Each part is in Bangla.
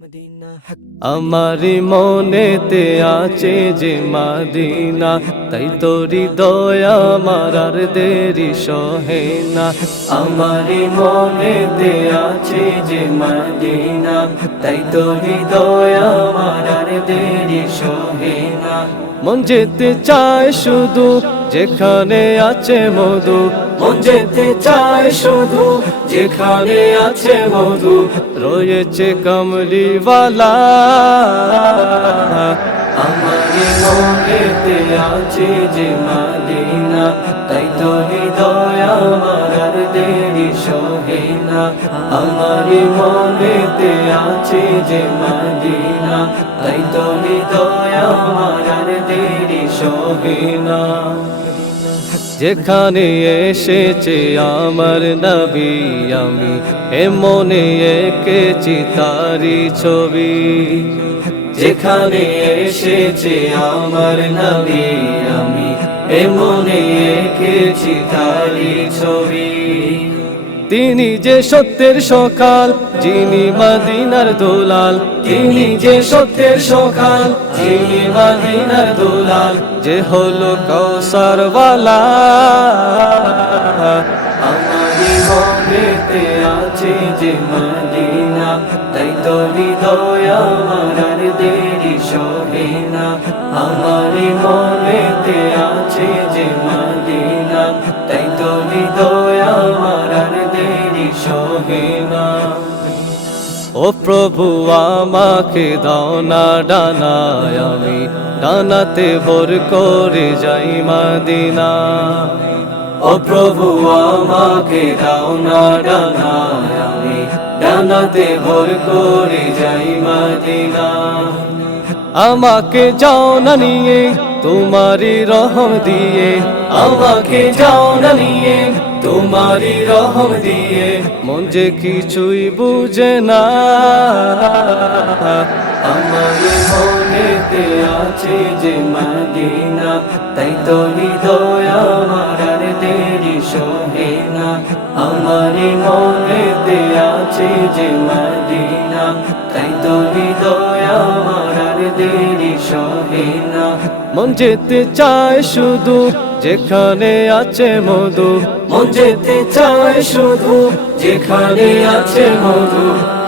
আমারি মনেতে আছে যে মদিনা, তাই তোর হৃদয় আমার আর দেরি সহে না। আমারি মনেতে আছে যে মদিনা, তাই তোর হৃদয় আমার আর দেরি সহে না। মন যেতে চায় শুধু যেখানে আছে মধু, মন যেতে চায় শুধু যেখানে আছে মধু, রয়েছে কমলিওয়ালা। আমার মনেতে আছে যে মদিনা, তাই তো হৃদয় আমার আর দেরি সহে না। আমার মনেতে আছে যে মদিনা, তাই তো হৃদয় আমার আর দেরি সহে না। যেখানে এসেছে আমার নবী, আমি মনে এঁকেছি তারি ছবি। যেখানে এসেছে আমার নবী, আমি মনে এঁকেছি তারি ছবি। তিনি যে সত্যের সকাল, যিনি মদিনার দুলাল। তিনি যে সত্যের সকাল, যিনি মদিনার দুলাল। যে হলো কৌসার ওয়ালা। আমারি মনেতে আছে যে মদিনা, তাই তো হৃদয় আমার আর দেরি সহে না। আমারি মনেতে আছে যে মদিনা, তাই তো হৃদয় আমার আর দেরি সহে না। ও প্রভু আমাকে দাও না ডানায়, আমি ডানাতে ভোর করে যাই মদিনা। ও প্রভু আমাকে দাও না ডানায়, আমি ডানাতে ভোর করে যাই মদিনা। আমাকে যাও না নিয়ে তোমারি রহম দিয়ে, আমাকে যাও না নিয়ে তোমারি রহম দিয়ে। মন যে কিছুই বুঝে না। আমার মনেতে আছে যে মদিনা, তাই তো হৃদয় আমার আর দেরি সহে না। আমার মনেতে আছে যে মদিনা, তাই তো হৃদয় আমার আর দেরি সহে না। মন যেতে চায় শুধু যেখানে আছে মধু, মন যেতে চায় শুধু যেখানে আছে মধু,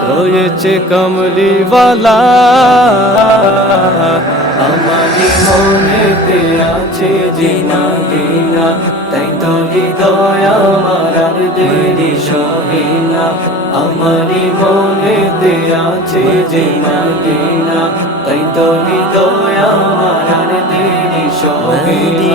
রয়েছে কমলিওয়ালা। আমারি মনেতে আছে যে মদিনা, তাই তো হৃদয় আমার আর দেরি সহে না। আমারি মনেতে আছে যে মদিনা, তাই তো হৃদয় আমার আর দেরি সহে না।